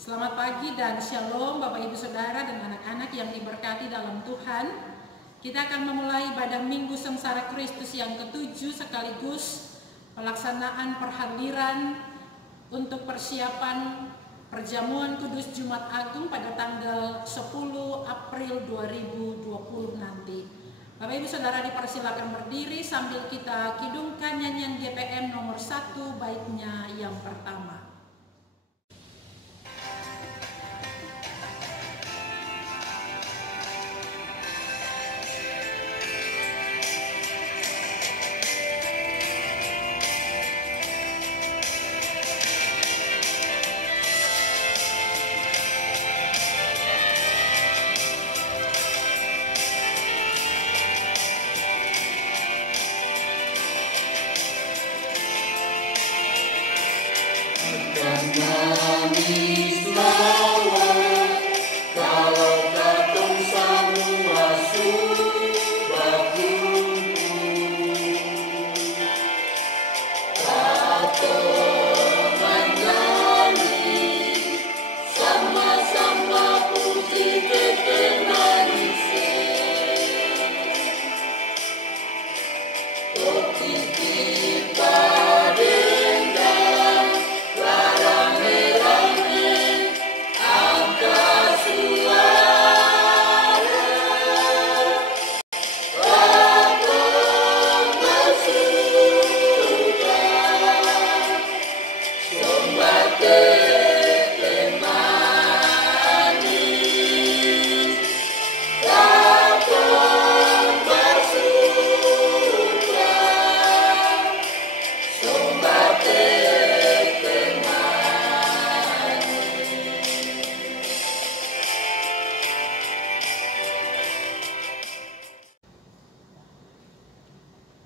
Selamat pagi dan shalom Bapak Ibu Saudara dan anak-anak yang diberkati dalam Tuhan. Kita akan memulai ibadah Minggu Sengsara Kristus yang ke-7 sekaligus pelaksanaan perhadiran untuk persiapan perjamuan kudus Jumat Agung pada tanggal 10 April 2020 nanti. Bapak Ibu Saudara dipersilakan berdiri sambil kita kidungkan nyanyian GPM nomor 1 baitnya yang pertama.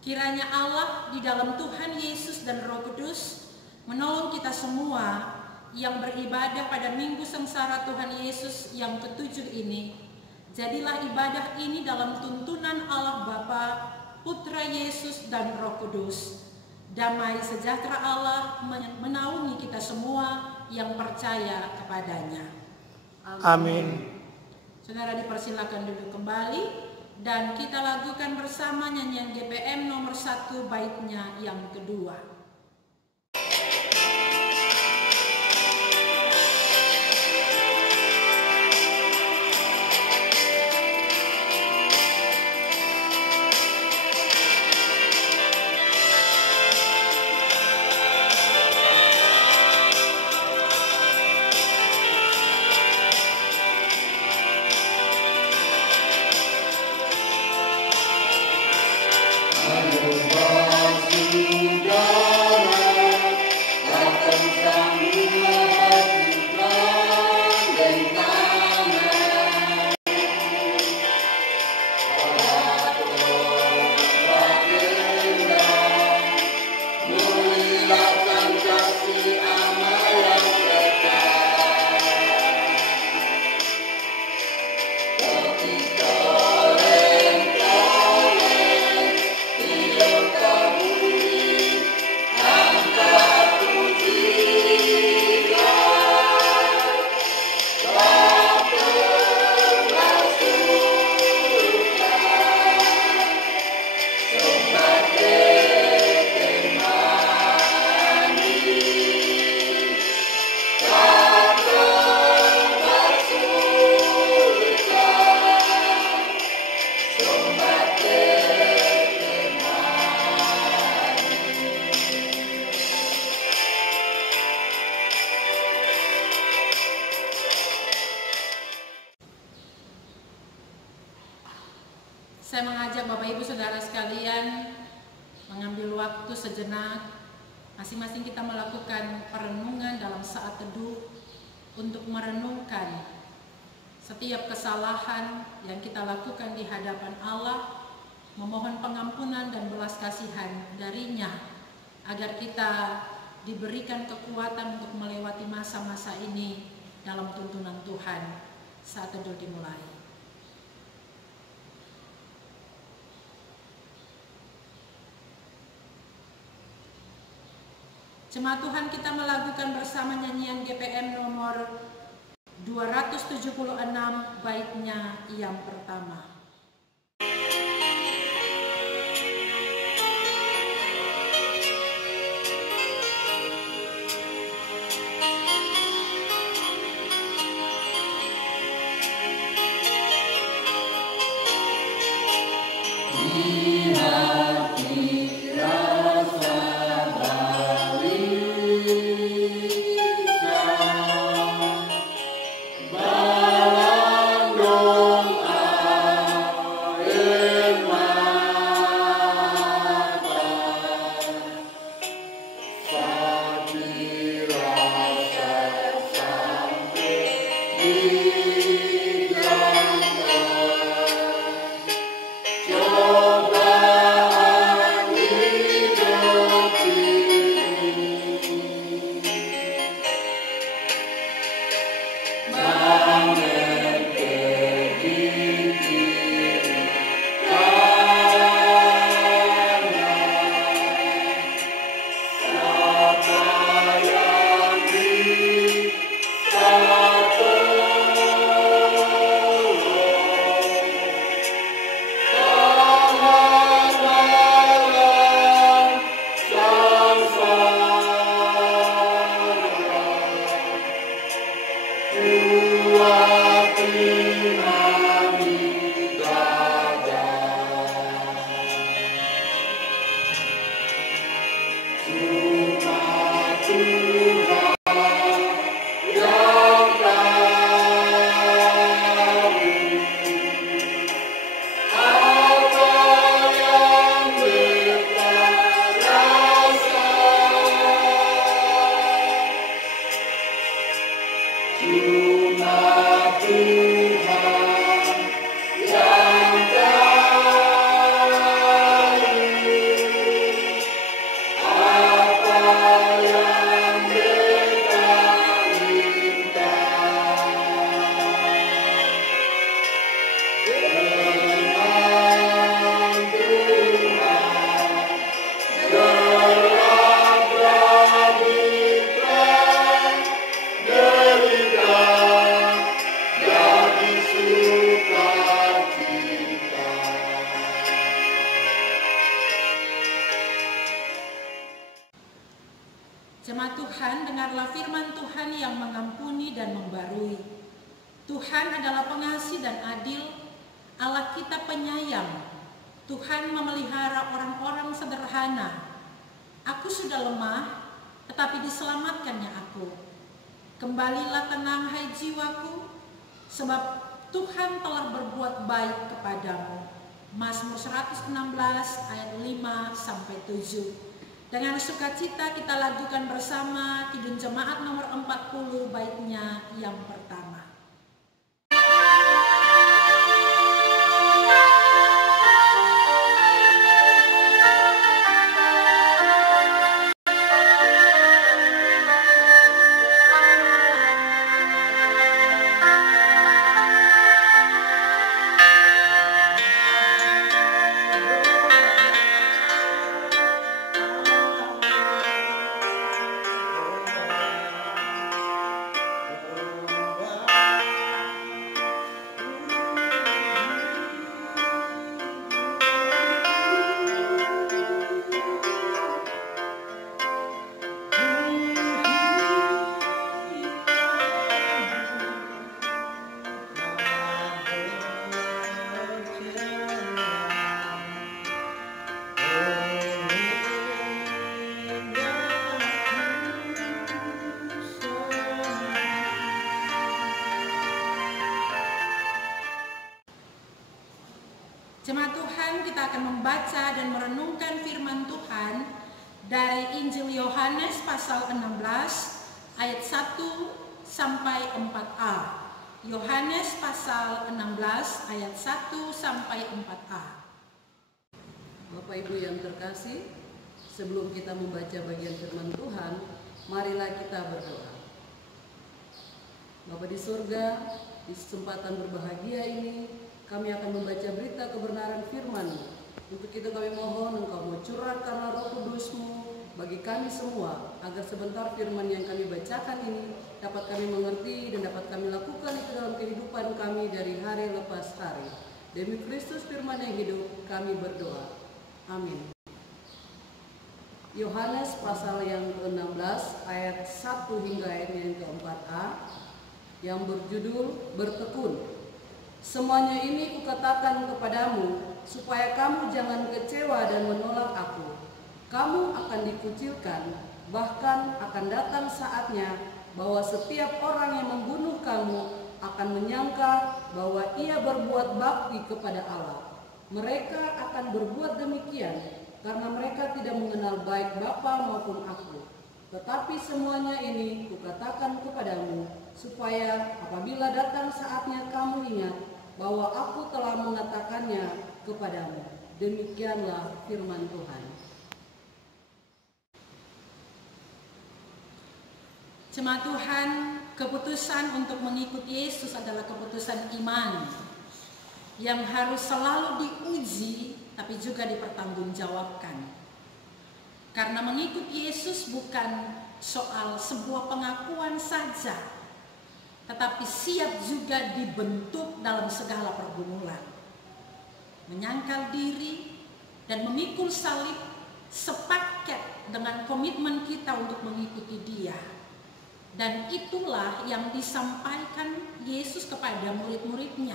Kiranya Allah di dalam Tuhan Yesus dan Roh Kudus menolong kita semua yang beribadah pada Minggu Sengsara Tuhan Yesus yang ke-7 ini. Jadilah ibadah ini dalam tuntunan Allah Bapa, Putra Yesus dan Roh Kudus. Damai sejahtera Allah menaungi kita semua yang percaya kepadanya. Amin. Saudara dipersilakan duduk kembali. Dan kita lakukan bersama nyanyian GPM nomor 1 baitnya yang kedua. Saya mengajak Bapak Ibu Saudara sekalian mengambil waktu sejenak, masing-masing kita melakukan perenungan dalam saat teduh untuk merenungkan setiap kesalahan yang kita lakukan di hadapan Allah, memohon pengampunan dan belas kasihan darinya, agar kita diberikan kekuatan untuk melewati masa-masa ini dalam tuntunan Tuhan. Saat teduh dimulai. Jemaat Tuhan, kita melakukan bersama nyanyian GPM nomor 276 baitnya yang pertama. Jemaat Tuhan, dengarlah firman Tuhan yang mengampuni dan membarui. Tuhan adalah pengasih dan adil, Allah kita penyayang. Tuhan memelihara orang-orang sederhana. Aku sudah lemah, tetapi diselamatkannya aku. Kembalilah tenang hai jiwaku, sebab Tuhan telah berbuat baik kepadamu. Mazmur 116 ayat 5-7. Dengan sukacita kita lakukan bersama Kidung Jemaat nomor 40 baitnya yang pertama. Jemaat Tuhan, kita akan membaca dan merenungkan firman Tuhan dari Injil Yohanes pasal 16 ayat 1-4a. Yohanes pasal 16 ayat 1-4a. Bapak Ibu yang terkasih, sebelum kita membaca bagian firman Tuhan, marilah kita berdoa. Bapa di surga, di kesempatan berbahagia ini, kami akan membaca berita kebenaran firman-Mu. Untuk itu kami mohon Engkau mau curahkanlah Roh Kudus-Mu bagi kami semua, agar sebentar firman yang kami bacakan ini dapat kami mengerti dan dapat kami lakukan itu dalam kehidupan kami dari hari lepas hari. Demi Kristus firman yang hidup, kami berdoa. Amin. Yohanes pasal yang ke-16 ayat 1 hingga ayat yang ke-4a yang berjudul bertekun. Semuanya ini kukatakan kepadamu supaya kamu jangan kecewa dan menolak aku. Kamu akan dikucilkan, bahkan akan datang saatnya bahwa setiap orang yang membunuh kamu akan menyangka bahwa ia berbuat bakti kepada Allah. Mereka akan berbuat demikian karena mereka tidak mengenal baik Bapa maupun aku. Tetapi semuanya ini kukatakan kepadamu, supaya apabila datang saatnya kamu ingat bahwa aku telah mengatakannya kepadamu. Demikianlah firman Tuhan. Jemaat Tuhan, keputusan untuk mengikuti Yesus adalah keputusan iman yang harus selalu diuji tapi juga dipertanggungjawabkan. Karena mengikuti Yesus bukan soal sebuah pengakuan saja, tetapi siap juga dibentuk dalam segala pergumulan. Menyangkal diri dan memikul salib sepaket dengan komitmen kita untuk mengikuti Dia. Dan itulah yang disampaikan Yesus kepada murid-muridnya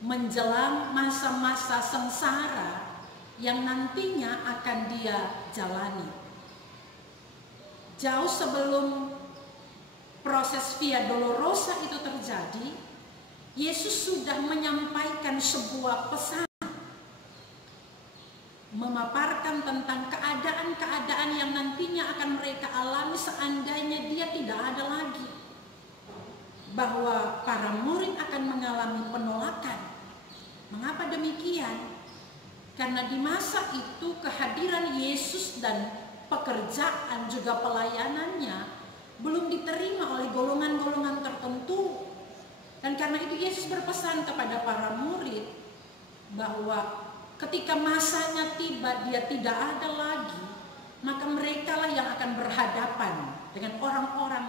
menjelang masa-masa sengsara yang nantinya akan Dia jalani. Jauh sebelum proses Via Dolorosa itu terjadi, Yesus sudah menyampaikan sebuah pesan, memaparkan tentang keadaan-keadaan yang nantinya akan mereka alami seandainya Dia tidak ada lagi. Bahwa para murid akan mengalami penolakan. Mengapa demikian? Karena di masa itu kehadiran Yesus dan pekerjaan juga pelayanannya belum diterima oleh golongan-golongan tertentu. Dan karena itu Yesus berpesan kepada para murid bahwa ketika masanya tiba Dia tidak ada lagi, maka merekalah yang akan berhadapan dengan orang-orang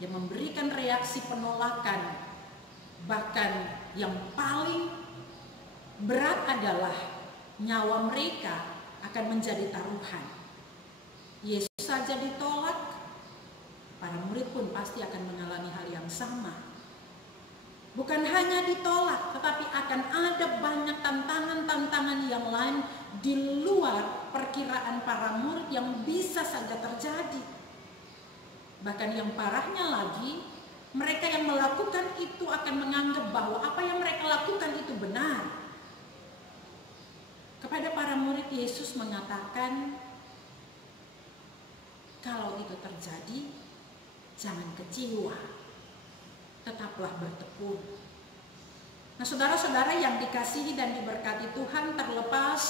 yang memberikan reaksi penolakan. Bahkan yang paling berat adalah nyawa mereka akan menjadi taruhan. Yesus saja ditolak, para murid pun pasti akan mengalami hal yang sama. Bukan hanya ditolak, tetapi akan ada banyak tantangan-tantangan yang lain di luar perkiraan para murid yang bisa saja terjadi. Bahkan yang parahnya lagi, mereka yang melakukan itu akan menganggap bahwa apa yang mereka lakukan itu benar. Kepada para murid Yesus mengatakan, kalau itu terjadi, jangan kecewa, tetaplah bertekun. Nah, saudara-saudara yang dikasihi dan diberkati Tuhan, terlepas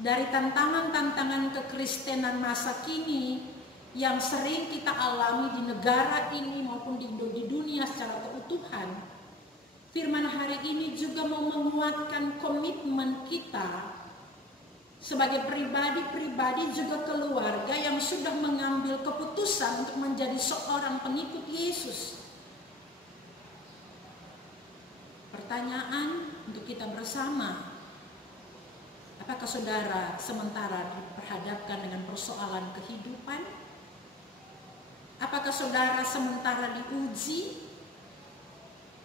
dari tantangan-tantangan kekristenan masa kini yang sering kita alami di negara ini maupun di dunia secara keutuhan, firman hari ini juga mau menguatkan komitmen kita sebagai pribadi-pribadi juga keluarga yang sudah mengambil keputusan untuk menjadi seorang pengikut Yesus. Pertanyaan untuk kita bersama, apakah saudara sementara diperhadapkan dengan persoalan kehidupan? Apakah saudara sementara diuji?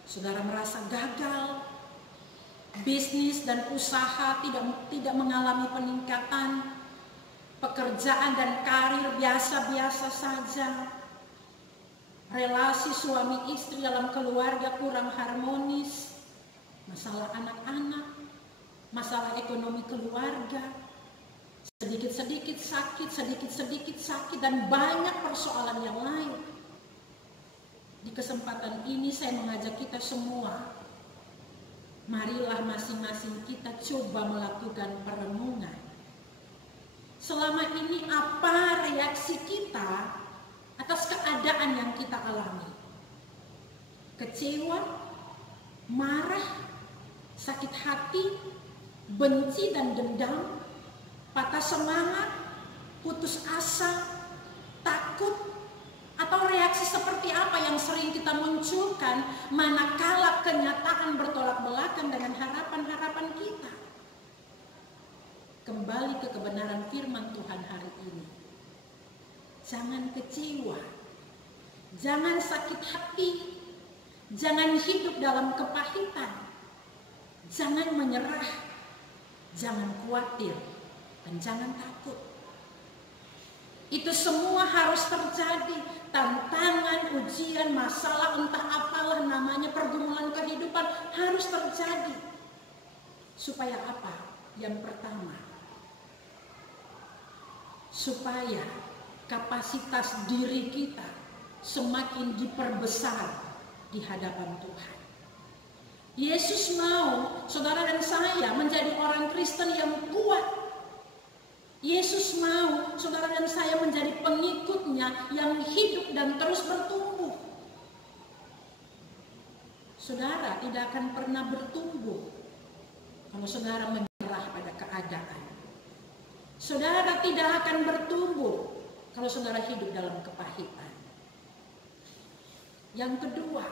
Saudara merasa gagal, bisnis dan usaha tidak mengalami peningkatan, pekerjaan dan karir biasa-biasa saja, relasi suami istri dalam keluarga kurang harmonis, masalah anak-anak, masalah ekonomi keluarga, sedikit-sedikit sakit, dan banyak persoalan yang lain. Di kesempatan ini saya mengajak kita semua, marilah masing-masing kita coba melakukan perenungan. Selama ini apa reaksi kita atas keadaan yang kita alami? Kecewa, marah, sakit hati, benci dan dendam, patah semangat, putus asa, takut, atau reaksi seperti apa yang sering kita munculkan manakala kenyataan bertolak belakang dengan harapan-harapan kita? Kembali ke kebenaran firman Tuhan hari ini. Jangan kecewa, jangan sakit hati, jangan hidup dalam kepahitan, jangan menyerah, jangan khawatir, dan jangan takut. Itu semua harus terjadi. Tantangan, ujian, masalah, entah apalah namanya, pergumulan kehidupan harus terjadi. Supaya apa? Yang pertama, supaya kapasitas diri kita semakin diperbesar di hadapan Tuhan. Yesus mau saudara dan saya menjadi orang Kristen yang kuat. Yesus mau saudara dan saya menjadi pengikutnya yang hidup dan terus bertumbuh. Saudara tidak akan pernah bertumbuh kalau saudara menyerah pada keadaan. Saudara tidak akan bertumbuh kalau saudara hidup dalam kepahitan. Yang kedua,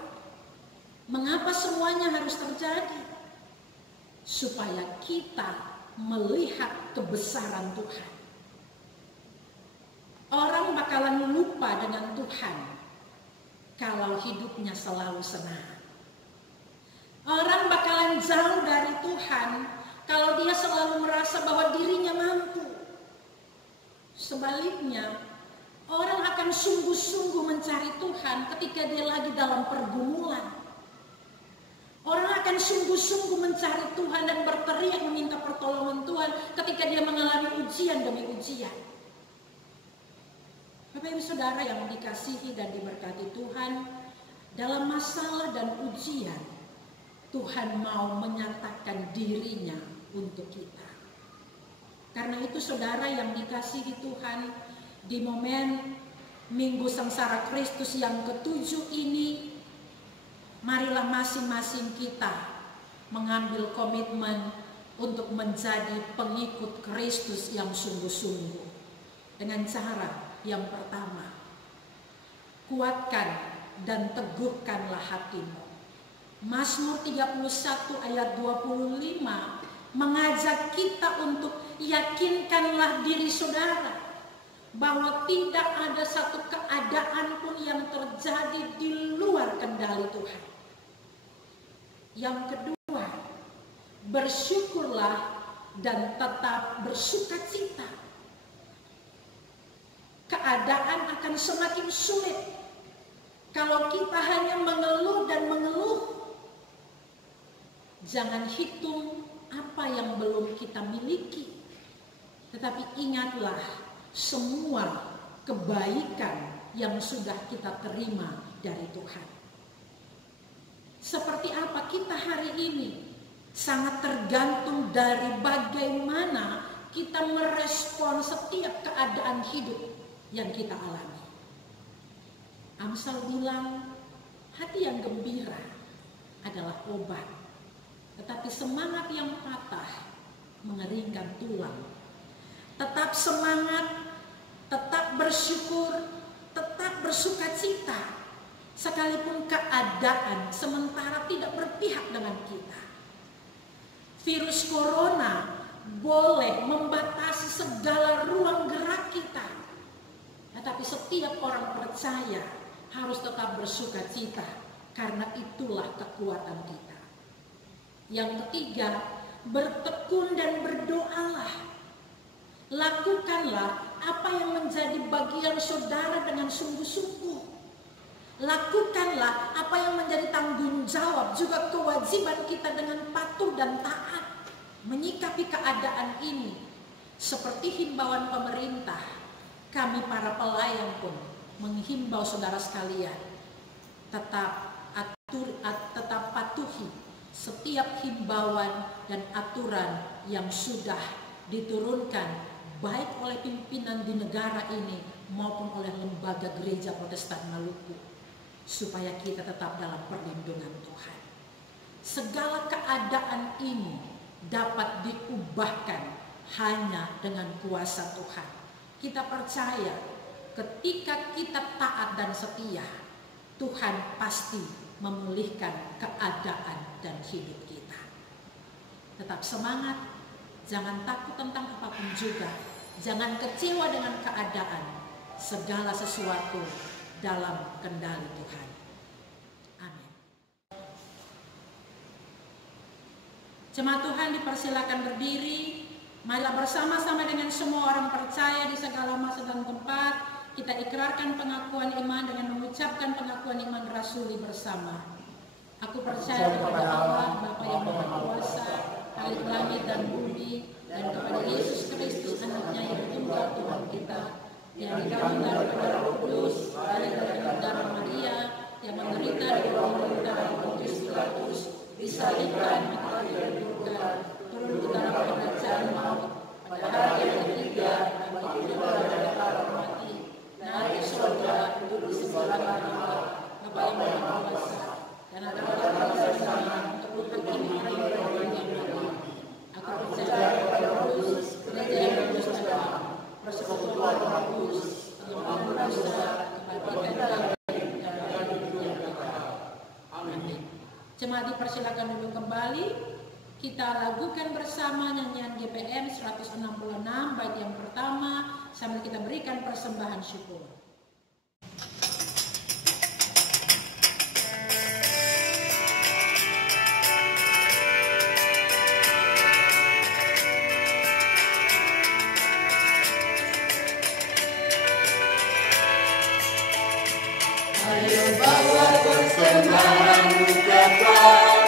mengapa semuanya harus terjadi? Supaya kita melihat kebesaran Tuhan. Orang bakalan lupa dengan Tuhan kalau hidupnya selalu senang. Orang bakalan jauh dari Tuhan kalau dia selalu merasa bahwa dirinya mampu. Sebaliknya, orang akan sungguh-sungguh mencari Tuhan ketika dia lagi dalam pergumulan. Orang akan sungguh-sungguh mencari Tuhan dan berteriak meminta pertolongan Tuhan ketika dia mengalami ujian demi ujian. Bapak Ibu Saudara yang dikasihi dan diberkati Tuhan, dalam masalah dan ujian, Tuhan mau menyatakan dirinya untuk kita. Karena itu saudara yang dikasihi Tuhan, di momen Minggu Sengsara Kristus yang ke-7 ini, marilah masing-masing kita mengambil komitmen untuk menjadi pengikut Kristus yang sungguh-sungguh. Dengan cara yang pertama, kuatkan dan teguhkanlah hatimu. Mazmur 31 ayat 25 mengajak kita untuk yakinkanlah diri saudara bahwa tidak ada satu keadaan pun yang terjadi di luar kendali Tuhan. Yang kedua, bersyukurlah dan tetap bersukacita. Keadaan akan semakin sulit kalau kita hanya mengeluh dan mengeluh. Jangan hitung apa yang belum kita miliki, tetapi ingatlah semua kebaikan yang sudah kita terima dari Tuhan. Seperti apa kita hari ini sangat tergantung dari bagaimana kita merespon setiap keadaan hidup yang kita alami. Amsal bilang, hati yang gembira adalah obat, tetapi semangat yang patah mengeringkan tulang. Tetap semangat, tetap bersyukur, tetap bersukacita, sekalipun keadaan sementara tidak berpihak dengan kita. Virus corona boleh membatasi segala ruang gerak kita, tetapi setiap orang percaya harus tetap bersukacita, karena itulah kekuatan kita. Yang ketiga, bertekun dan berdoalah. Lakukanlah apa yang menjadi bagian saudara dengan sungguh-sungguh. Lakukanlah apa yang menjadi tanggung jawab juga kewajiban kita dengan patuh dan taat menyikapi keadaan ini. Seperti himbauan pemerintah, kami para pelayan pun menghimbau saudara sekalian tetap patuhi setiap himbauan dan aturan yang sudah diturunkan baik oleh pimpinan di negara ini maupun oleh lembaga gereja Protestan Maluku, supaya kita tetap dalam perlindungan Tuhan. Segala keadaan ini dapat diubahkan hanya dengan kuasa Tuhan. Kita percaya ketika kita taat dan setia, Tuhan pasti memulihkan keadaan dan hidup kita. Tetap semangat, jangan takut tentang apapun juga, jangan kecewa dengan keadaan, segala sesuatu dalam kendali Tuhan. Amin. Jemaat Tuhan dipersilakan berdiri. Marilah bersama-sama dengan semua orang percaya di segala masa dan tempat kita ikrarkan pengakuan iman dengan mengucapkan pengakuan iman rasuli bersama. Aku percaya kepada Allah, Bapa yang Maha Kuasa, Khalik langit dan bumi, dan kepada Yesus Kristus, Anaknya yang tunggal Tuhan kita, yang dikandung dari Roh Kudus, lahir dari darah Maria, yang menderita di bawah darah Pontius Pilatus, disalibkan, mati dikuburkan, turun ke dalam kerajaan maut, pada hari yang ketiga bangkit dari para mati, naik ke surga, duduk di sebelah kanan Allah, Bapa yang Maha Kuasa, dan akan datang bersama untuk menghakimi hari yang mati. Aku percaya kepada Roh Kudus, gereja yang kudus dan persekutuan Roh Kudus, pengampunan dosa, kebaikan dan hidup yang kekal. Amin. Jemaat dipersilakan duduk kembali. Kita lakukan bersama nyanyian GPM 166 bait yang pertama sambil kita berikan persembahan syukur. Ayo bawa persembahan kepada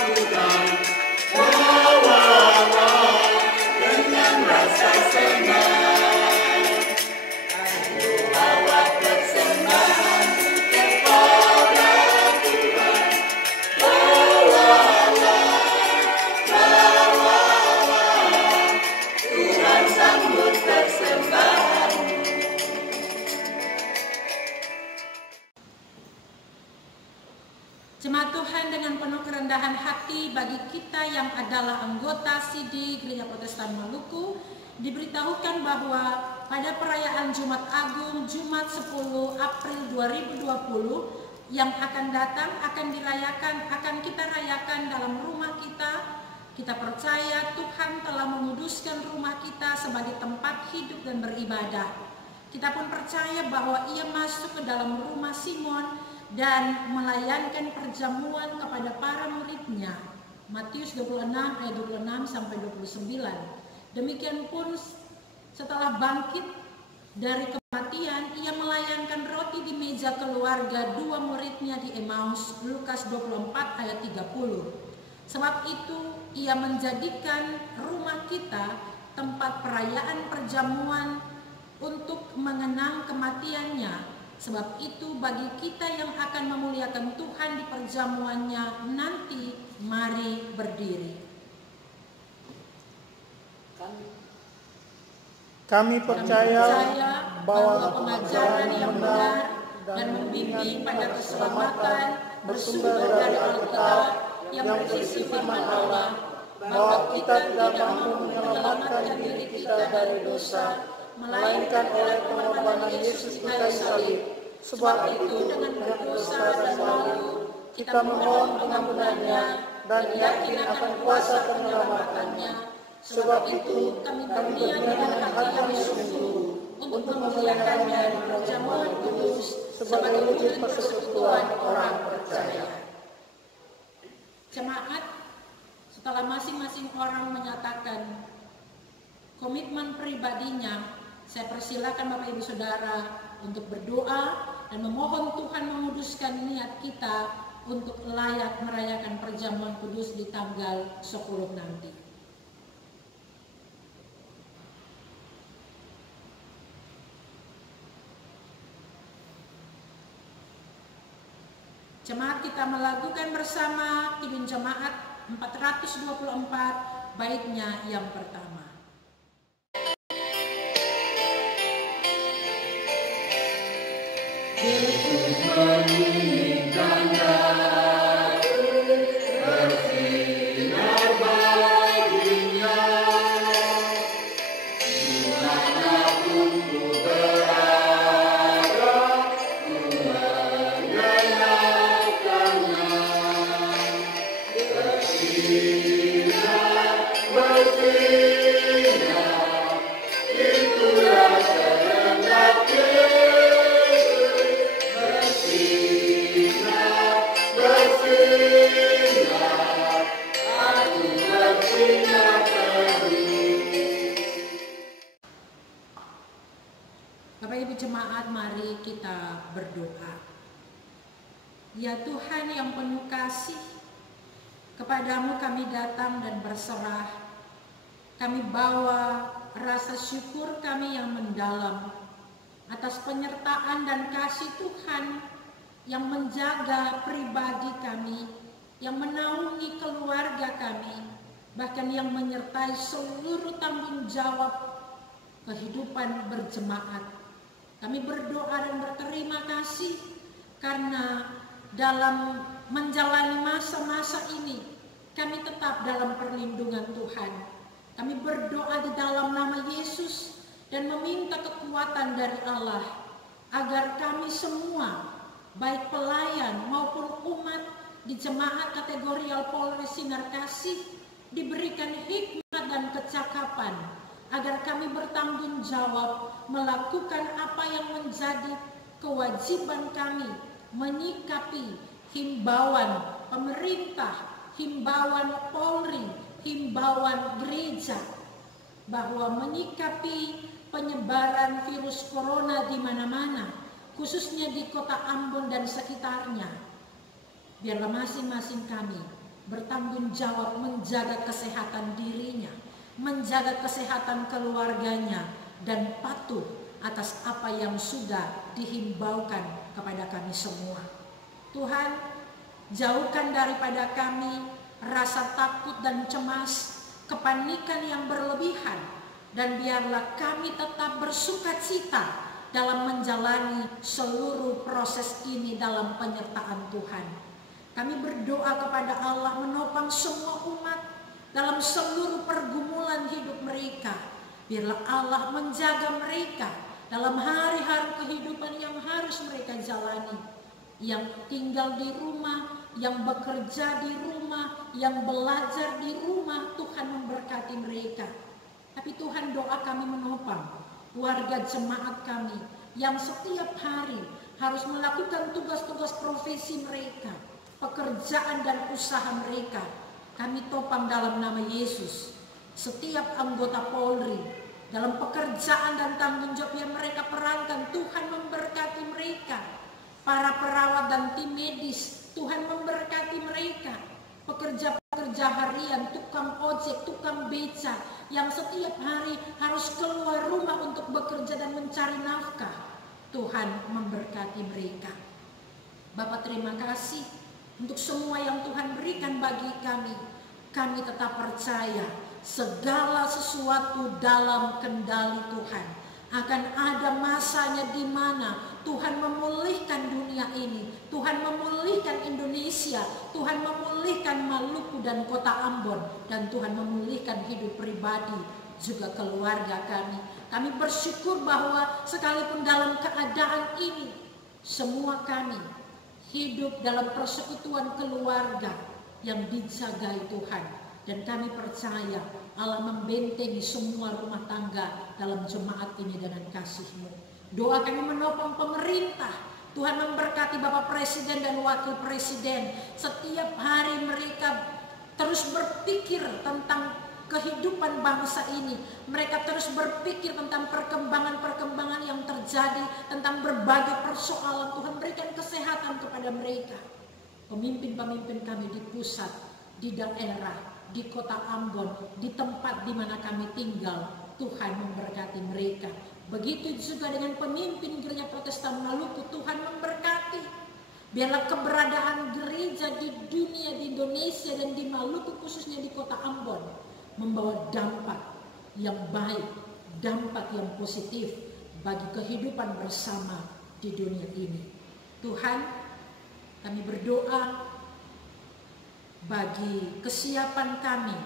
Tuhan, bawalah dengan rasa senang. Ayo bawa persembahan kepada Tuhan, bawalah, Tuhan sambut persembahan. Jemaat Tuhan, dengan penuh kerendahan hati bagi kita yang adalah anggota CD Gereja Protestan Maluku, diberitahukan bahwa pada perayaan Jumat Agung Jumat 10 April 2020 yang akan datang akan kita rayakan dalam rumah kita. Kita percaya Tuhan telah menguduskan rumah kita sebagai tempat hidup dan beribadah. Kita pun percaya bahwa Ia masuk ke dalam rumah Simon dan melayankan perjamuan kepada para murid-Nya. Matius 26 ayat 26 sampai 29. Demikian pun setelah bangkit dari kematian, Ia melayankan roti di meja keluarga dua murid-Nya di Emmaus, Lukas 24 ayat 30. Sebab itu Ia menjadikan rumah kita tempat perayaan perjamuan untuk mengenang kematian-Nya. Sebab itu bagi kita yang akan memuliakan Tuhan di perjamuannya nanti, mari berdiri. Kami percaya bahwa pengajaran yang benar dan membimbing pada keselamatan bersumber dari Alkitab yang berisi firman Allah, bahwa kita tidak mampu menyelamatkan diri kita dari dosa, melainkan oleh pengorbanan Yesus di kayu salib. Sebab itu dengan berdosa dan malu kita memohon pengampunannya dan yakin akan kuasa penyelamatannya. Sebab itu kami berniat dengan hati yang sungguh untuk memuliakannya di perjamuan kudus sebagai wujud persekutuan orang percaya. Jemaat, setelah masing-masing orang menyatakan komitmen pribadinya, saya persilakan Bapak Ibu Saudara untuk berdoa dan memohon Tuhan menguduskan niat kita untuk layak merayakan perjamuan kudus di tanggal 10 nanti. Jemaat, kita melakukan bersama Kidung Jemaat 424 baitnya yang pertama. Yesus meninggikan ratu, bersinar baginya, dimanapun Bapak Ibu jemaat, mari kita berdoa. Ya Tuhan yang penuh kasih, kepadamu kami datang dan berserah. Kami bawa rasa syukur kami yang mendalam atas penyertaan dan kasih Tuhan yang menjaga pribadi kami, yang menaungi keluarga kami, bahkan yang menyertai seluruh tanggung jawab kehidupan berjemaat. Kami berdoa dan berterima kasih karena dalam menjalani masa-masa ini kami tetap dalam perlindungan Tuhan. Kami berdoa di dalam nama Yesus dan meminta kekuatan dari Allah agar kami semua, baik pelayan maupun umat di jemaat kategorial Polres Sinar Kasih, diberikan hikmat dan kecakapan agar kami bertanggung jawab melakukan apa yang menjadi kewajiban kami, menyikapi himbauan pemerintah, himbauan Polri, himbauan gereja, bahwa menyikapi penyebaran virus corona di mana-mana, khususnya di kota Ambon dan sekitarnya. Biarlah masing-masing kami bertanggung jawab menjaga kesehatan dirinya, menjaga kesehatan keluarganya, dan patuh atas apa yang sudah dihimbaukan kepada kami semua. Tuhan, jauhkan daripada kami rasa takut dan cemas, kepanikan yang berlebihan, dan biarlah kami tetap bersukacita dalam menjalani seluruh proses ini dalam penyertaan Tuhan. Kami berdoa kepada Allah menopang semua umat dalam seluruh pergumulan hidup mereka. Biarlah Allah menjaga mereka dalam hari-hari kehidupan yang harus mereka jalani. Yang tinggal di rumah, yang bekerja di rumah, yang belajar di rumah, Tuhan memberkati mereka. Tapi Tuhan, doa kami menopang warga jemaat kami yang setiap hari harus melakukan tugas-tugas profesi mereka, pekerjaan dan usaha mereka. Kami topang dalam nama Yesus setiap anggota Polri dalam pekerjaan dan tanggung jawab yang mereka perankan. Tuhan memberkati mereka. Para perawat dan tim medis, Tuhan memberkati mereka. Pekerja-pekerja harian, tukang ojek, tukang beca yang setiap hari harus keluar rumah untuk bekerja dan mencari nafkah, Tuhan memberkati mereka. Bapak, terima kasih untuk semua yang Tuhan berikan bagi kami. Kami tetap percaya segala sesuatu dalam kendali Tuhan. Akan ada masanya di mana Tuhan memulihkan dunia ini, Tuhan memulihkan Indonesia, Tuhan memulihkan Maluku dan kota Ambon, dan Tuhan memulihkan hidup pribadi juga keluarga kami. Kami bersyukur bahwa sekalipun dalam keadaan ini, semua kami hidup dalam persekutuan keluarga yang dijagai Tuhan. Dan kami percaya Allah membentengi semua rumah tangga dalam jemaat ini dengan kasih-Mu. Doa kami menopang pemerintah. Tuhan memberkati Bapak Presiden dan Wakil Presiden. Setiap hari mereka terus berpikir tentang kehidupan bangsa ini. Mereka terus berpikir tentang perkembangan-perkembangan yang terjadi, tentang berbagai persoalan. Tuhan berikan kesehatan kepada mereka. Pemimpin-pemimpin kami di pusat, di daerah, di kota Ambon, di tempat di mana kami tinggal, Tuhan memberkati mereka. Begitu juga dengan pemimpin gereja Protestan Maluku, Tuhan memberkati. Biarlah keberadaan gereja di dunia, di Indonesia dan di Maluku, khususnya di kota Ambon, membawa dampak yang baik, dampak yang positif bagi kehidupan bersama di dunia ini. Tuhan, kami berdoa bagi kesiapan kami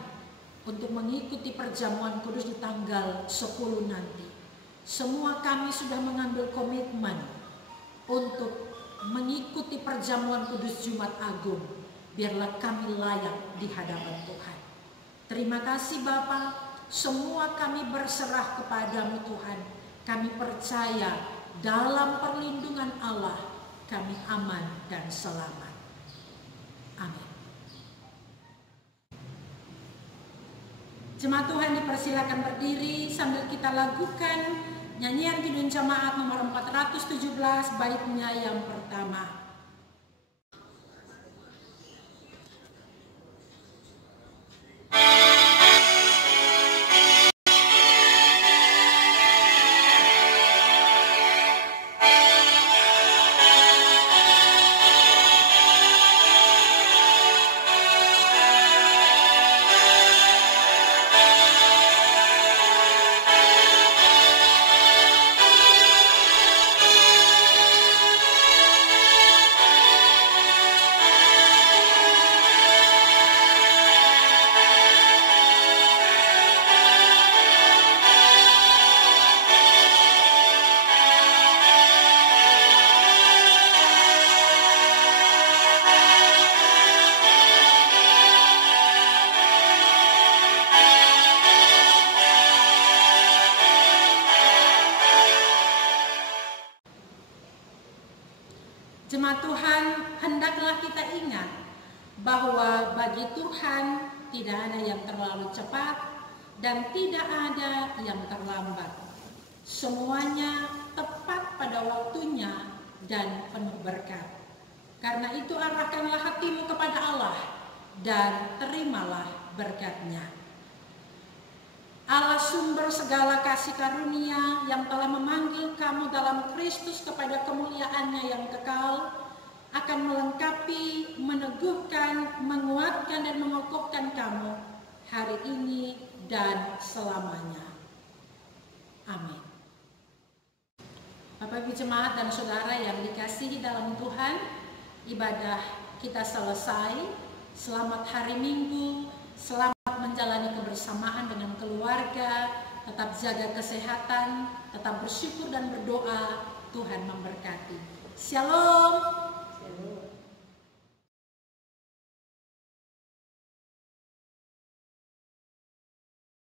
untuk mengikuti perjamuan kudus di tanggal 10 nanti. semua kami sudah mengambil komitmen untuk mengikuti perjamuan kudus Jumat Agung. Biarlah kami layak di hadapan Tuhan. Terima kasih Bapa, semua kami berserah kepadamu Tuhan. Kami percaya dalam perlindungan Allah kami aman dan selamat. Amin. Jemaat Tuhan dipersilakan berdiri sambil kita lakukan nyanyian Kidung Jemaat nomor 417 baitnya yang pertama. Jemaat Tuhan, hendaklah kita ingat bahwa bagi Tuhan tidak ada yang terlalu cepat dan tidak ada yang terlambat. Semuanya tepat pada waktunya dan penuh berkat. Karena itu arahkanlah hatimu kepada Allah dan terimalah berkat-Nya. Allah sumber segala kasih karunia yang telah memanggil kamu dalam Kristus kepada kemuliaan-Nya yang kekal, akan melengkapi, meneguhkan, menguatkan dan mengokohkan kamu hari ini dan selamanya. Amin. Bapak Ibu Jemaat dan Saudara yang dikasihi dalam Tuhan, ibadah kita selesai. Selamat hari Minggu, selamat menjalani kebersamaan dengan keluarga, tetap jaga kesehatan, tetap bersyukur dan berdoa. Tuhan memberkati. Shalom.